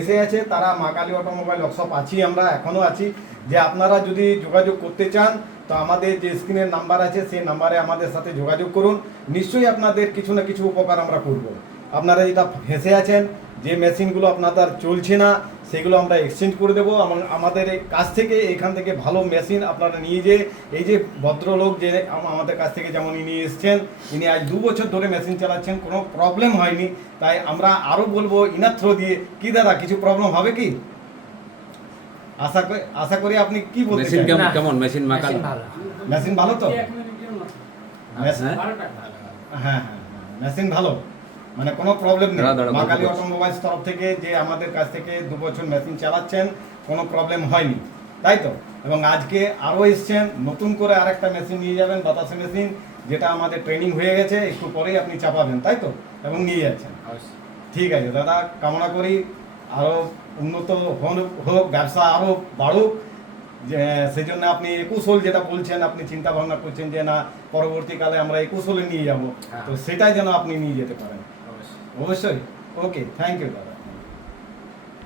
এসে আছে তারা মা কালী অটোমোবাইল ওয়ার্কশপ আছি, আমরা এখনও আছি। যে আপনারা যদি যোগাযোগ করতে চান তো আমাদের যে স্ক্রিনের নাম্বার আছে সেই নাম্বারে আমাদের সাথে যোগাযোগ করুন। নিশ্চয়ই আপনাদের কিছু না কিছু উপকার আমরা করব। আপনারা যেটা ফেঁসে আছেন, যে মেশিনগুলো আপনাদের চলছে না সেগুলো আমরা এক্সচেঞ্জ করে দেবো। আমাদের কাছ থেকে এখান থেকে ভালো মেশিন আপনারা নিয়ে যে এই যে ভদ্রলোক যে আমাদের কাছ থেকে যেমন ইনি এসছেন, ইনি আজ 2 বছর ধরে মেশিন চালাচ্ছেন, কোনো প্রবলেম হয়নি। তাই আমরা আরও বলবো ইনার থ্রো দিয়ে, কি দাদা কিছু প্রবলেম হবে কি? আশা করি আপনি কি বলতে মেশিন চান? কেমন মেশিন মাকাল মেশিন ভালো তো? হ্যাঁ, মেশিন ভালো, মানে কোনো প্রবলেম নেই। মা কালী অটোমোবাইলস তরফ থেকে যে আমাদের কাছ থেকে 2 বছর মেশিন চালাচ্ছেন, কোনো প্রবলেম হয়নি, তাই তো? এবং আজকে আরও এসছেন, নতুন করে আরেকটা মেশিন নিয়ে যাবেন, বাতাসে মেশিন, যেটা আমাদের ট্রেনিং হয়ে গেছে, একটু পরেই আপনি চাপাবেন, তাই তো? এবং নিয়ে যাচ্ছেন। ঠিক আছে দাদা, কামনা করি আরও উন্নত হোক, ব্যবসা আরও বাড়ুক। যে সেই জন্য আপনি 21 হোল যেটা বলছেন, আপনি চিন্তা ভাবনা করছেন যে না পরবর্তীকালে আমরা 21 হোলে নিয়ে যাব, তো সেটাই যেন আপনি নিয়ে যেতে পারেন। অবশ্যই। ওকে, থ্যাংক ইউ দাদা।